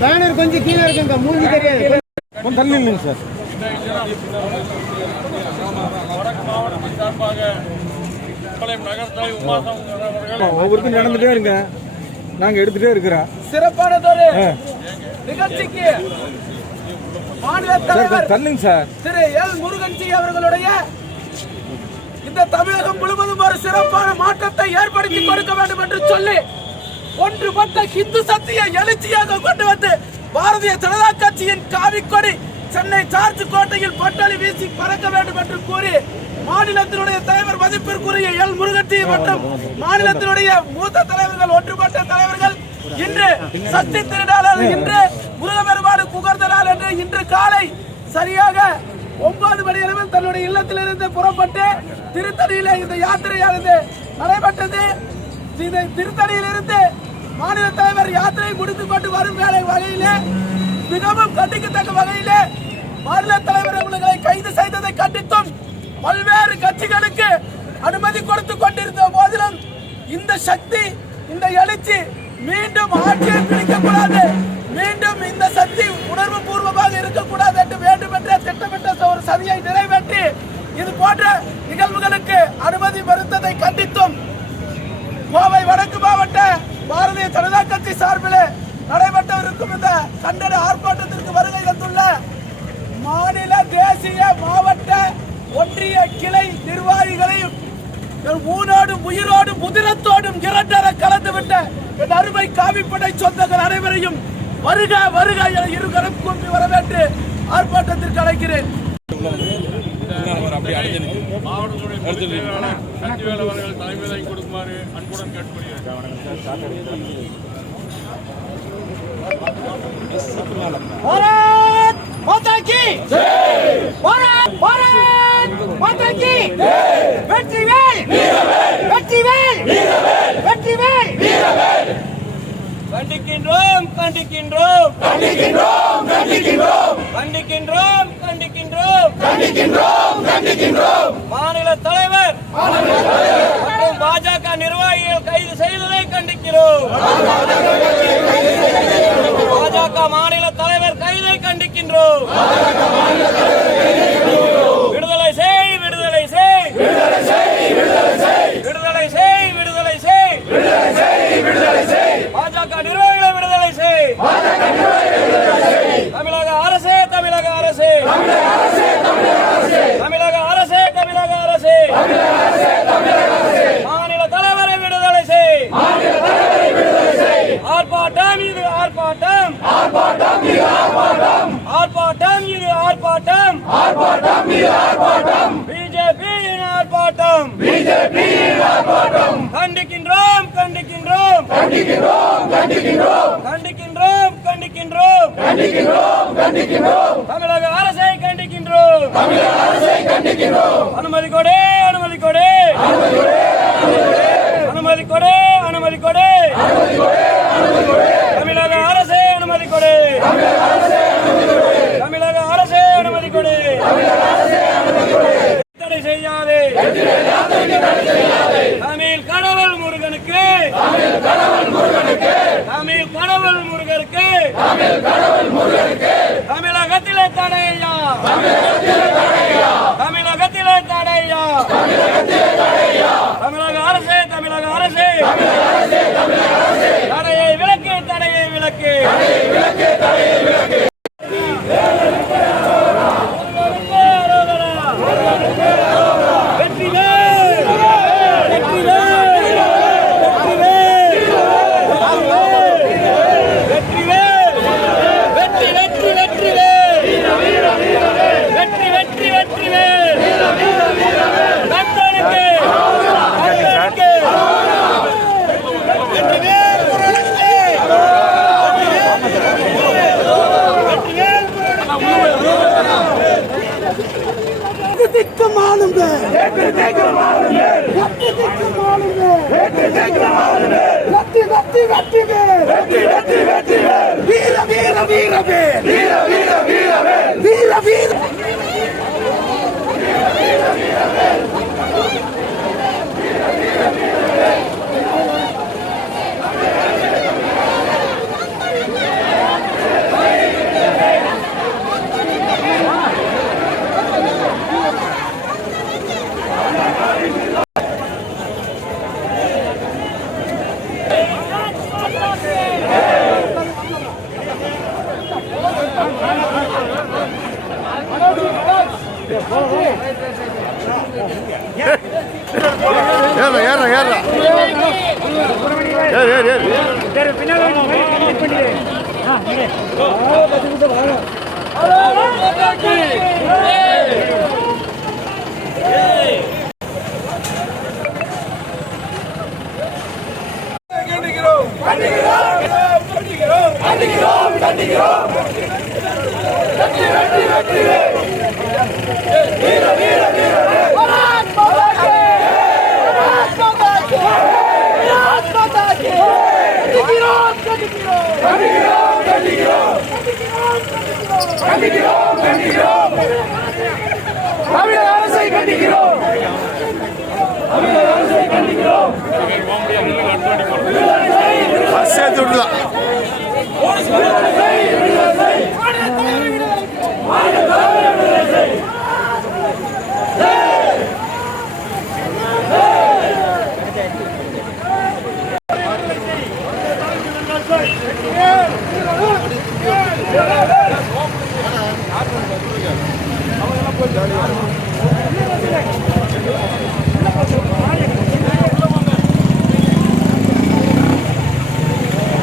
Banner கொஞ்சம் கீழே இருக்குங்க, மூஞ்சி தெரியாது. கொஞ்சம் தள்ளி இல்லைங்க சார். ஒவ்வொருத்தரும் நடந்துட்டே இருங்க, நாங்க எடுத்துட்டே இருக்கிறோம். சிறப்பானதொரு நிகழ்ச்சிக்கு மாநில தலைவர் தள்ளுங்க சார் திரு எல் முருகன் ஜி அவர்களுடைய இந்த தமிழகம் முழுவதும் ஒரு சிறப்பான மாற்றத்தை ஏற்படுத்தி கொடுக்க வேண்டும் என்று சொல்லி ஒன்றுபட்ட இந்து சக்தியை எழுச்சியாக கொண்டு வந்து பாரதிய ஜனதா கட்சியின் காவிக்கொடி சென்னை ஜார்ஜ் கோட்டையில் பட்டளி வீசி பறக்க வேண்டும் என்று கூறி மாநிலத்தினுடைய தலைவர் மதிப்பிற்குரிய எல் முருகன் மற்றும் மாநிலத்தினுடைய மூத்த தலைவர்கள் ஒன்றுபட்ட தலைவர்கள் இன்று சக்தி திருநாள், இன்று முருகபெருமானு குகர்ந்த நாள் என்று இன்று காலை சரியாக 9 மணி அளவில் தன்னுடைய இல்லத்திலிருந்து புறப்பட்டு திருத்தணியில இந்த யாத்திரையானது நடைபெற்றது. இந்த திருத்தணியிலிருந்து மாநில தலைவர் யாத்திரை முடித்துக் கொண்டு வரும் வகையிலே மிகவும் கண்டிக்கத்தக்க வகையிலே மாநில தலைவர் அவர்களை கைது செய்ததை கண்டித்தும் பல்வேறு கட்சிகளுக்கு அனுமதி கொடுத்துக் கொண்டிருந்த போதிலும் இந்த சக்தி, இந்த எழுச்சி மீண்டும் ஆட்சியை பிடிக்கக்கூடாது, மீண்டும் இந்த சக்தி உணர்வு பூர்வமாக இருக்கக்கூடாது என்று வேண்டும் என்ற திட்டமிட்ட ஒரு சதியை நிறைவேற்றி இது போன்ற நிகழ்வுகளுக்கு அனுமதி மறுத்ததை கண்டித்தும் கோவை வடக்கு மாவட்ட பாரதிய ஜனதா கட்சி சார்பில் நடைபெற்றவிருக்கும் இந்த கண்டன ஆர்ப்பாட்டத்திற்கு வருகை தந்துள்ள மாநில, தேசிய, மாவட்ட, ஒன்றிய கிளை நிர்வாகிகளையும் ஊனோடும் உயிரோடும் உதிரத்தோடும் இரண்டர கலந்துவிட்ட என் அருமை காவிப்படை சொந்தங்கள் அனைவரையும் வருக வருக என இருகரம் கூப்பி வரவேற்று ஆர்ப்பாட்டத்திற்கு அழைக்கிறேன். தலைமையை கொடுக்குமாறு அன்புடன் கேட்டுக்கொள்கிறேன். வெற்றிவேல் வெற்றிவேல் வெற்றிவேல் கண்டிக்கின்றோம் கண்டிக்கின்றோம் கண்டிக்கின்றோம் கண்டிக்கின்றோம் கண்டிக்கின்றோம் கண்டிக்கின்றோம் கண்டிக்கின்றோம் கண்டிக்கின்றோம் மாநில தலைவர் மற்றும் பாஜக நிர்வாகிகள் கைது செய்ததை கண்டிக்கிறோம். பாஜக மாநில தலைவர் கைதை கண்டிக்கின்றோம். விடுதலை செய் விடுதலை செய் விடுதலை செய் விடுதலை செய் விடுதலை செய் விடுதலை செய் விடுதலை செய் விடுதலை செய் பாஜக நிர்வாகிகளை விடுதலை செய். தமிழக அரசே தமிழக அரசே தமிழக அரசே தமிழக அரசே தமிழக அரசே தமிழக அரசே தமிழக அரசே மாநில தலைவரை விடுதலை செய். மாநில தலைவரை விடுதலை செய். ஆர்ப்பாட்டம் இது ஆர்ப்பாட்டம் ஆர்ப்பாட்டம் இது ஆர்ப்பாட்டம் ஆர்ப்பாட்டம் இது ஆர்ப்பாட்டம் ஆர்ப்பாட்டம் இது ஆர்ப்பாட்டம் பிஜேபியின் ஆர்ப்பாட்டம் பிஜேபியின் ஆர்ப்பாட்டம் கண்டிக்கின்றோம் கண்டிக்கின்றோம் கண்டிக்கின்றோம் கண்டிக்கின்றோம் கண்டிக்கின்றோம் கண்டிக்கின்றோம் கண்டிக்கின்றோம் கண்டிக்கின்றோம் தமிழக அரசை கண்டிக்கின்றோம். தமிழக அரசை கண்டிக்கின்றோம். அனுமதி கொடு அனுமதி கொடு அனுமதி கொடு அனுமதி கொடு அனுமதி கொடு அனுமதி கொடு அனுமதி கொடு தமிழக அரசே அனுமதி கொடு தமிழக அரசே அனுமதி கொடு தமிழக அரசே அனுமதி கொடு தமிழக அரசே அனுமதி கொடு தடை செய்யாதே தமிழ் கடவுள் முருகனுக்கு தமிழ் கடவுள் முருகனுக்கு தமிழ் கடவுள் முருகனுக்கு தமிழ் கடவுள் முருகனுக்கு தமிழகத்திலே தடையா தமிழகத்திலே தடையா தமிழகத்திலே தடையா தமிழகத்திலே தடையா தமிழக அரசே தமிழக அரசே தமிழக அரசே தமிழக அரசே தடையை விலக்கு தடையை விலக்கு தடையை விலக்கு தடையை விலக்கு வீர வீர வீர வீர வீர வீர வீர வீர அவங்க